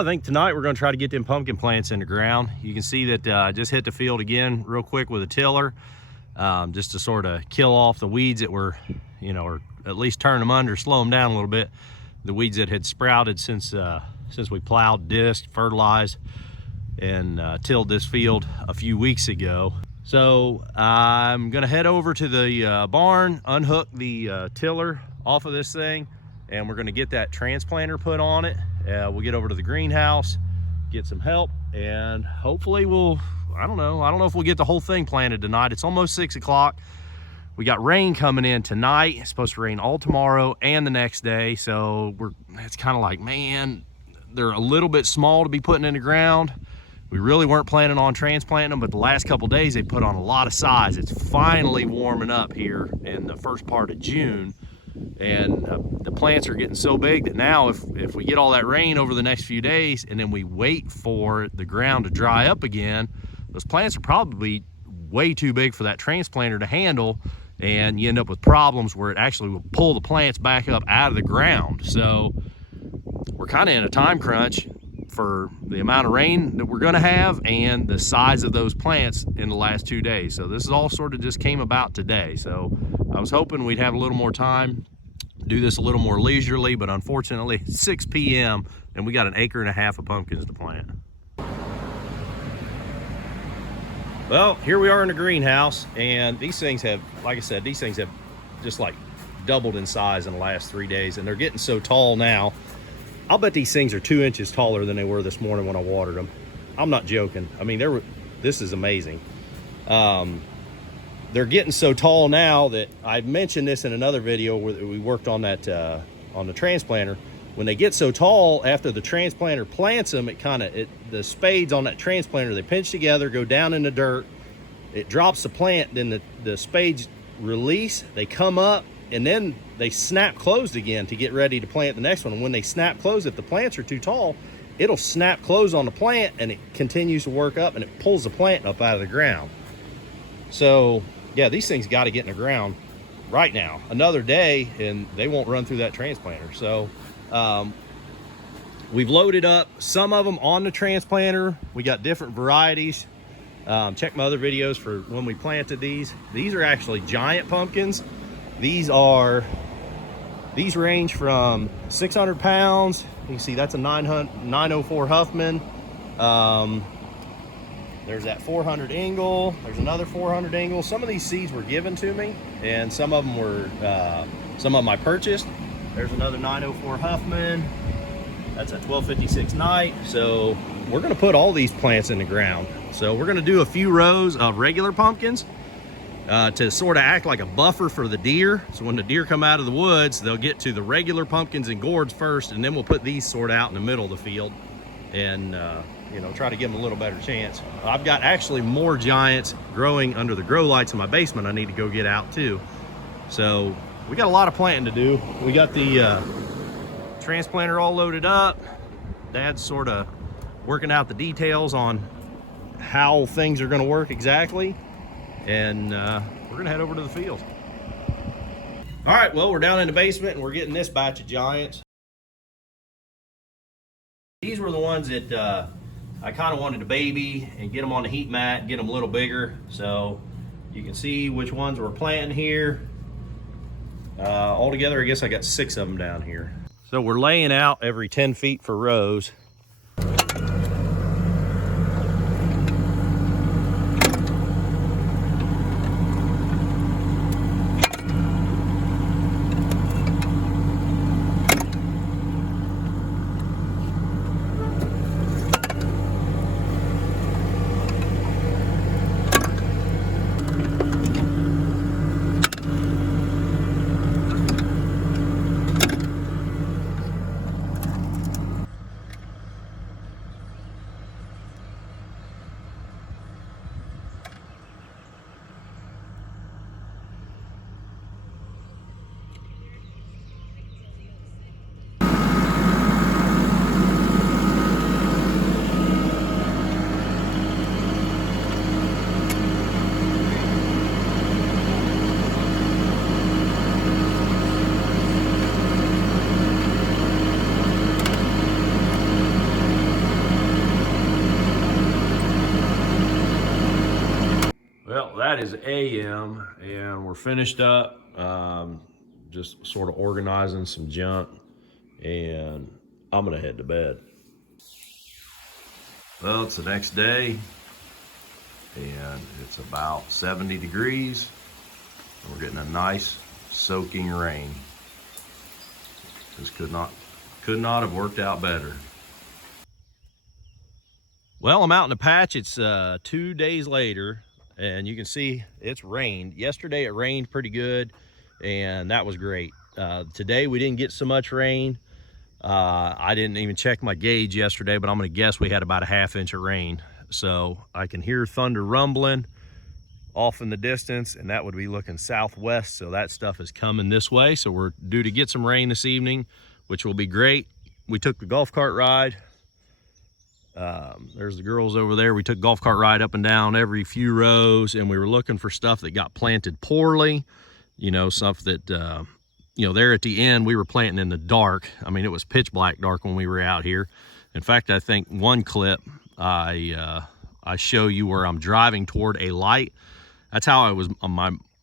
Well, I think tonight we're going to try to get them pumpkin plants in the ground. You can see that I just hit the field again real quick with a tiller, just to sort of kill off the weeds that were, or at least turn them under, slow them down a little bit. The weeds that had sprouted since we plowed, disked, fertilized, and tilled this field a few weeks ago. So I'm gonna head over to the barn, unhook the tiller off of this thing, and we're gonna get that transplanter put on it. We'll get over to the greenhouse, get some help, and hopefully I don't know if we'll get the whole thing planted tonight. It's almost 6 o'clock. We got rain coming in tonight. It's supposed to rain all tomorrow and the next day. So it's kind of like, man, they're a little bit small to be putting in the ground. We really weren't planning on transplanting them, but the last couple days they put on a lot of size. It's finally warming up here in the first part of June, and the plants are getting so big that now if we get all that rain over the next few days and then we wait for the ground to dry up again, those plants are probably way too big for that transplanter to handle, and you end up with problems where it actually will pull the plants back up out of the ground. So we're kind of in a time crunch for the amount of rain that we're going to have and the size of those plants in the last 2 days. So this is all sort of just came about today. So I was hoping we'd have a little more time, do this a little more leisurely, but unfortunately it's 6 p.m. and we got an acre and a half of pumpkins to plant. Well, here we are in the greenhouse, and these things have, like I said, these things have just like doubled in size in the last 3 days, and they're getting so tall now. I'll bet these things are 2 inches taller than they were this morning when I watered them. I'm not joking. I mean, this is amazing. They're getting so tall now that I mentioned this in another video where we worked on that on the transplanter. When they get so tall, after the transplanter plants them, the spades on that transplanter, they pinch together, go down in the dirt, it drops the plant, then the spades release, they come up, and then they snap closed again to get ready to plant the next one. And when they snap closed, if the plants are too tall, it'll snap close on the plant and it continues to work up and it pulls the plant up out of the ground. So yeah, these things got to get in the ground right now. Another day and they won't run through that transplanter. So we've loaded up some of them on the transplanter. We got different varieties. Check my other videos for when we planted these. These are actually giant pumpkins. These range from 600 pounds. You can see that's a 904 Huffman. There's that 400 Engel. There's another 400 Engel. Some of these seeds were given to me, and some of them were, some of them I purchased. There's another 904 Huffman. That's a 1256 Night. So we're gonna put all these plants in the ground. So we're gonna do a few rows of regular pumpkins to sort of act like a buffer for the deer. So when the deer come out of the woods, they'll get to the regular pumpkins and gourds first, and then we'll put these sort of out in the middle of the field and try to give them a little better chance. I've got actually more giants growing under the grow lights in my basement I need to go get out too. So we got a lot of planting to do. We got the transplanter all loaded up. Dad's sort of working out the details on how things are going to work exactly. And we're gonna head over to the field. All right, well, we're down in the basement and we're getting this batch of giants. These were the ones that I kind of wanted to baby and get them on the heat mat, get them a little bigger. So you can see which ones we're planting here. Altogether, I guess I got 6 of them down here. So we're laying out every 10 feet for rows. that is AM, and we're finished up. Just sort of organizing some junk, and I'm gonna head to bed. Well, it's the next day, and it's about 70 degrees. And we're getting a nice soaking rain. This could not have worked out better. Well, I'm out in the patch. It's 2 days later, and you can see it's rained. Yesterday it rained pretty good, and that was great. Today we didn't get so much rain. I didn't even check my gauge yesterday, but I'm gonna guess we had about a ½ inch of rain. So I can hear thunder rumbling off in the distance, and that would be looking southwest. So that stuff is coming this way. So we're due to get some rain this evening, which will be great. We took the golf cart ride. There's the girls over there. We took a golf cart ride up and down every few rows, and we were looking for stuff that got planted poorly, you know, stuff that, you know, there at the end, we were planting in the dark. I mean, it was pitch black dark when we were out here. In fact, I think one clip, I show you where I'm driving toward a light. That's how I was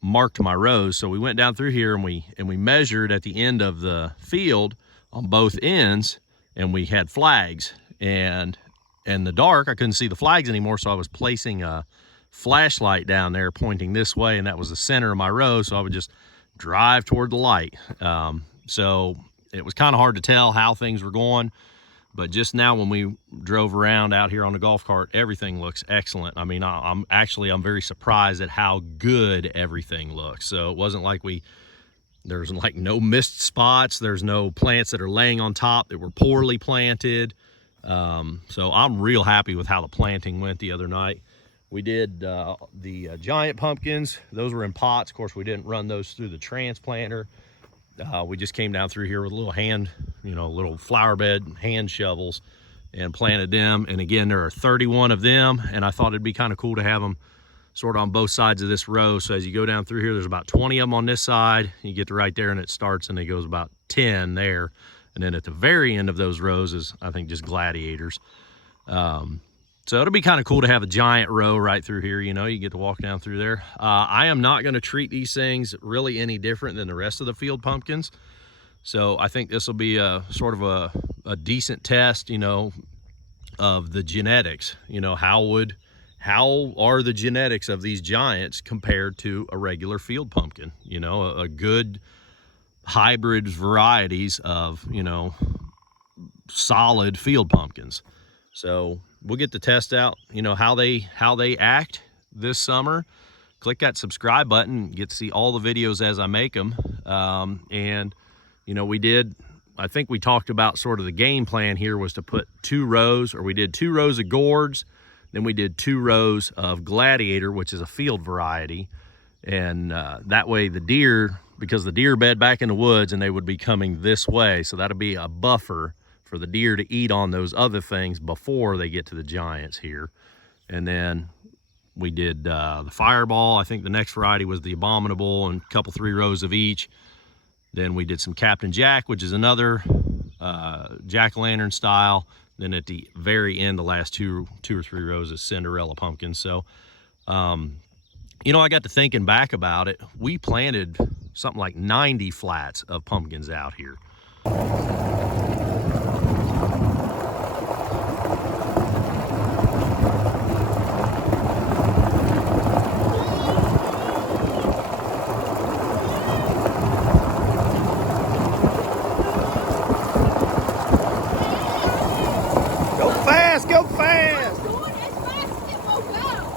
marked my rows. So we went down through here and we measured at the end of the field on both ends, and we had flags. And in the dark, I couldn't see the flags anymore, so I was placing a flashlight down there pointing this way, and that was the center of my row, so I would just drive toward the light. So it was kind of hard to tell how things were going, but just now when we drove around out here on the golf cart, everything looks excellent. I mean, I'm very surprised at how good everything looks. So it wasn't like there's like no missed spots, there's no plants that are laying on top that were poorly planted. So I'm real happy with how the planting went the other night. We did the giant pumpkins. Those were in pots. Of course, we didn't run those through the transplanter. We just came down through here with a little little flower bed hand shovels and planted them. And again, there are 31 of them, and I thought it'd be kind of cool to have them sort of on both sides of this row. So as you go down through here, there's about 20 of them on this side. You get to right there and it starts, and it goes about 10 there. And then at the very end of those rows is, I think, just gladiators. So it'll be kind of cool to have a giant row right through here. You know, you get to walk down through there. I am not going to treat these things really any different than the rest of the field pumpkins. So I think this will be a sort of a decent test, you know, of the genetics. You know, how are the genetics of these giants compared to a regular field pumpkin? You know, a good hybrid varieties of, you know, solid field pumpkins. So we'll get the test out, you know, how they act this summer. Click that subscribe button, get to see all the videos as I make them. And you know, I think we talked about sort of the game plan here was to put 2 rows, or we did 2 rows of gourds, then we did 2 rows of gladiator, which is a field variety. And that way the deer, because the deer bed back in the woods and they would be coming this way, so that'll be a buffer for the deer to eat on those other things before they get to the giants here. And then we did the fireball. I think the next variety was the abominable, and a couple 3 rows of each. Then we did some Captain Jack, which is another jack-o'-lantern style. Then at the very end, the last two or 3 rows is Cinderella pumpkins. So you know, I got to thinking back about it. We planted something like 90 flats of pumpkins out here.